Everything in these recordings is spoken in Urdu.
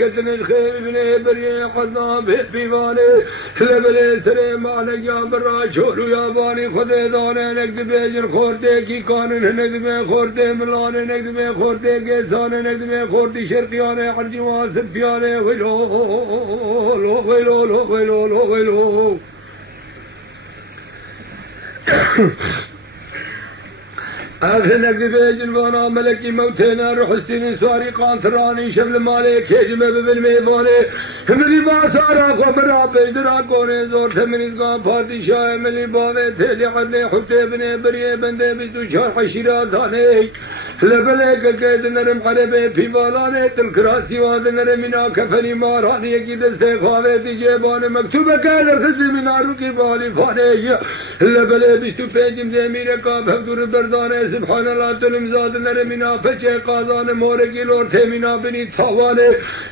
كتن الخير بن بري حضنا بيواني لبلي سري مالك يا برا شولو يا باني خدي داني نقد بيجن خورتي كي كانن نقد بي خورتي ملاني نقد بي خورتي كيساني نقد بي خورتي شرقياني حرجي واسد بياني ويلو ويلو ويلو ويلو ويلو أخنك بيجن وانا ملكي موتينا رحستين سواري قانتراني شبل مالي كيجمه بالميباني ملي ما سارا خبرا بيدرا كوني زور ثمني قام فاتي شاي ملي باوي تيلي عدني حتي بني بريه بندي بيتو شار حشيرا ثاني لبلك كيد نرم قربي في بالاني تلكراسي واد نرمنا كفني ماراني يكيد استخاوي تجيبان مكتوبة كالر خزي من عروكي بالي فاني لبلي بيستو فيجم زميرة كاب هفدور برداني سبحان الله تلمزاد نرمنا فچه قازان موركي لور تيمنا بني تاواني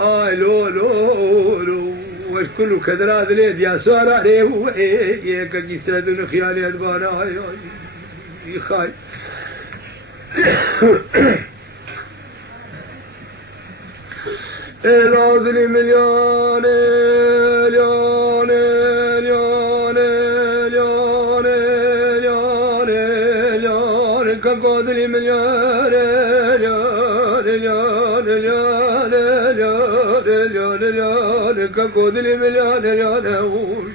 آه لو لو لو وكل كدرات ليد يا سارة عليه إيه كجي سادون خيالي أدبانا يا خاي العظلي مليون ليون ليون ليون ليون ليون كقدري مليون ليون ليون ليون كقدري مليون ليون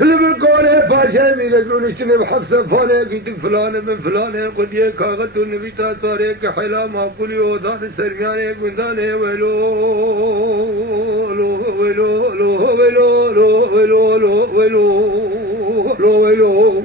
لمن قوله فاشا من يقولون اجتنب حفظ فانيك فلان من فلان قد يكاغت النبي تاريك حلا ما قل يوضان السرياني قنداني ويلو ويلو ويلو ويلو ويلو ويلو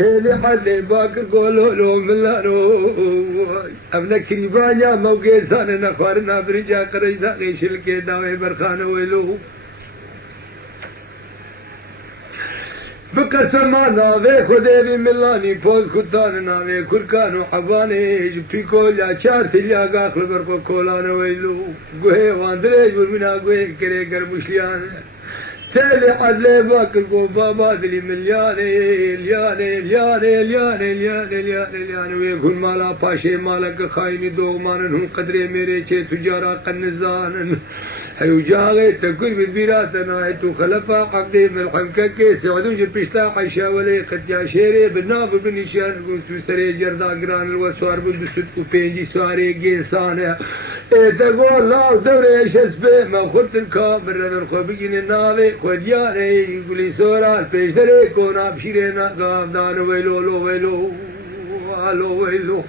تالي حد باكر قولوا له ملانو أبنا كريبانيا موقع سانا نخوارنا برجا قريدا غيشل كيداوي برخانه ويلو بقسم ناوي خدي بي ملاني پوز خدان ناوي كركانو حباني جبتيكو يا چار تليا غاخل بركو كولان ويلو گوه واندريج برمنا گوه كري گرمشليان تالي عدلي باكر قو بابا دلي ملياني لياني لياني لياني لياني لياني لياني ويكون مالا پاشي مالك خايني دوغمانن هم قدري ميري چه تجارا قنزانن هيو جاغي تكون بالبيراتنا تو خلفا عقدي ملحمك كي سعدو جل بشتا حيشا ولي قد يا شيري بالناب بالنشان قلت سري جردا قران الوسوار بالبسط وبينجي سواري قيسانه تقول لا دوري شس بي ما خرت الكامر من خبقين النابي خدياني يقولي سورا البيشتري كونا بشيرينا قام دانو ويلو لو ويلو والو ويلو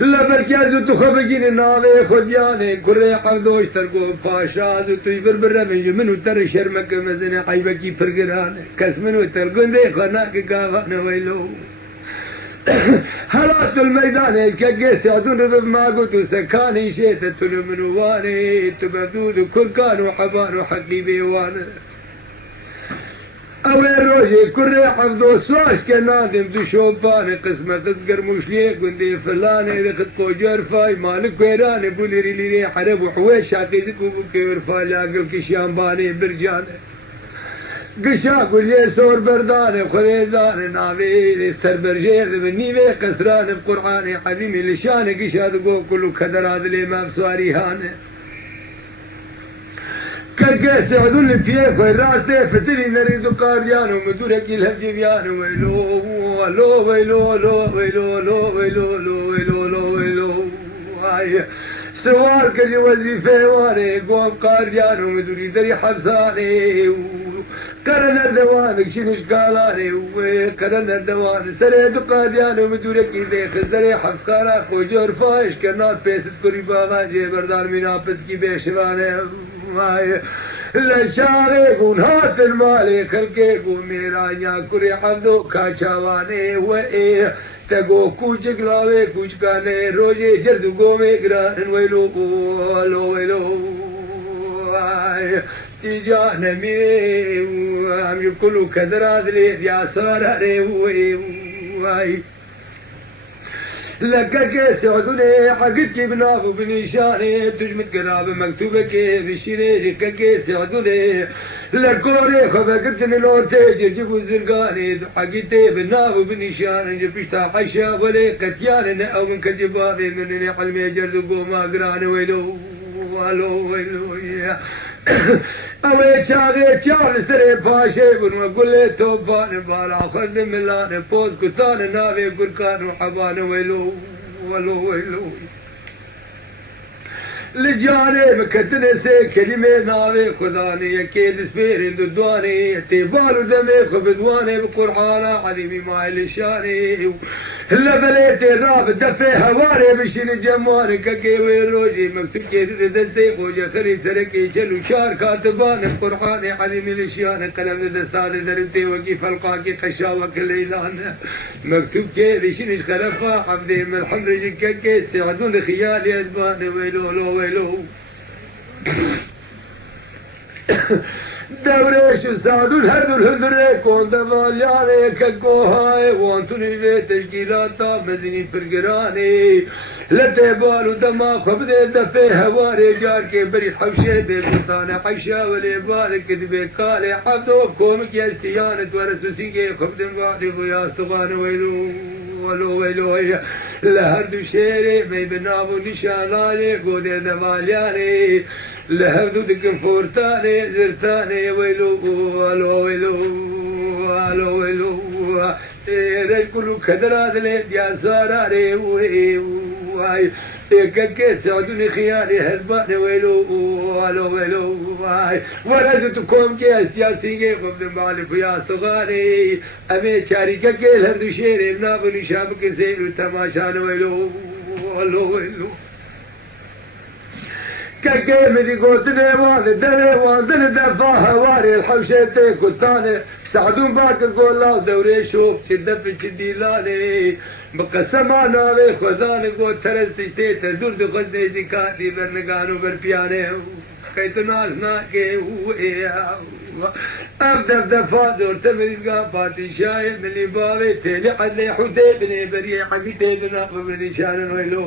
لبركازو تخبقين النابي خدياني كري حفظوش ترقو فاشا زو تيبر برمج منو تر شرمك مزني حيبكي فرقران كس منو ترقون دي خناك قافان ويلو حالات الميدان كقيس يعدون رضب ما قلت سكاني شيت تلمنواني تبدود كل كانوا حبان وحقي بيوان أول روجي كري حفظو سواش كنادم دو شوباني قسمة تذكر مشليه قندي فلاني ذخت قوجر فاي مالك ويراني بوليري ليري حرب وحويش شاقيزك وبكي ورفا لاقل كشيان باني برجاني قشاق واللي صور برداني خليداني ناوي سر برجير مني بي قسراني بقرآني حديمي لشاني قشاد قو كلو كدرات لي ما بسواري هاني كالقيس يعدون لبيك ويراسي فتري نريدو قاريانو مدورك الهجيبيانو ويلو لو ويلو لو ويلو لو ويلو لو ويلو لو ويلو سوار كجي وزيفه واري قوم قاريانو مدوري دري حبساني كرن الدوان شنش قالاني وكرن الدوان سريد قاديان ومدورك إذا خزري حفصارا خوجور فايش كرنات بيست كوري باغان جي بردار من آپس کی بيشواني لشاري قون هات المالي خلقي قون ميرانيا كوري حمدو كاچاواني وإيه تگو کوچ گلاوے کوچ کانے روجے جرد گو میں گران ویلو لو ویلو تجان مي وام يقولوا كذرات لي يا سارة واي لك كيس عدوني حقك بناف بنشاني تجمد قراب مكتوبة كيف الشريري كيس عدوني لكوري خفقتني لورتي جيبوا الزرقاني حقيتي بناف بنشاني جبشتا حشا ولي قتياني او من كجبابي منني حلمي جردو ما قراني ويلو والو ويلو اوه چاغه چار سره پاشه بنو گله توبان بالا خد ملان پوز کتان ناوه گرکان حبان ویلو ولو ویلو لجانه مكتنه سي كلمه ناوه خداني يكيد سبير دواني تبالو دمي خبدواني بقرحانه عظيمي مايل الشاني هلا بليت الراب دفي هواري بشين جمواني كاكي روجي مكتب كيد دستي خوجة خري سركي جلو شار كاتبان بقرحاني عظيمي الشاني قلم دستاني دربتي وكيف القاكي خشاوة كليلان مكتوب كيد شينش خلفا حمدي من حمرجي كاكي سيعدون خيالي ازباني ويلو لو ويلو دوريش سعدون هردو الهدري كون دفالياني كاكوهاي وانتوني في تشكيلاتا مديني فرقراني لتبالو دما خبدي دفي هواري جاركي بريد حوشي بيبطاني حيشا ولي بارك كذبي كالي حفظو كومك يا استيانة ورسوسيكي خبدن بعدي وياستغان ويلو ولو ويلو لهردو شيري مي بنابو نشانالي قودي دفالياني لهردو دقن فورتاني زرتاني ويلو ولو ويلو ولو ويلو رج كلو كدرات لي يا ساراري واي كاكي سعدوني خياني هرباني ويلو ولو ويلو واي ورزتكم كي سياسي قبل بالي فيا صغاري امي شاري كاكي الهردو شيري بنابني شابك زيلو تماشان ويلو ولو ويلو كاكي مدي قوتني وان دني وان دني دفاها واري الحوشيتي كنتاني سعدون باك قول دوري شوف شدة في شدي لالي بقسم ناوي خدان کو ترستے تدور خدے دکھاتی برنگانو بر پیانے کتنا نہ کے ہوئے اب دفع دور تمرگا پاتی شاہ ملی باوے تھے لحد حدیبنے بری حمیدنا بنی شان ویلو